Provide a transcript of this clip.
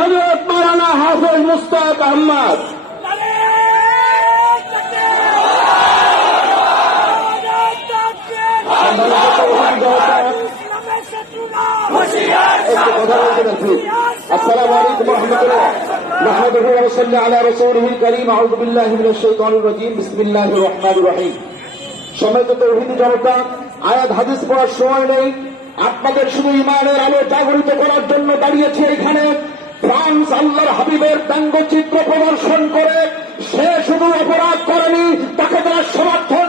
হযরত মাওলানা হাফেজ মুস্তাক আহমদ। السلام عليكم ورحمة الله نحمده ونصلي على رسوله الكريم أعوذ بالله من الشيطان الرجيم بسم الله الرحمن الرحيم সম্মানিত তাওহীদি জনতা, আয়াত হাদিস পড়ার সময় নেই। আপনাদের শুধু ঈমানের আলো জাগরিত করার জন্য দাঁড়িয়েছে এখানে। ফ্রান্স আল্লাহর হাবিবের ব্যঙ্গচিত্র প্রদর্শন করে সে শুধু অপরাধ করেনি, তাকে তারা সমর্থন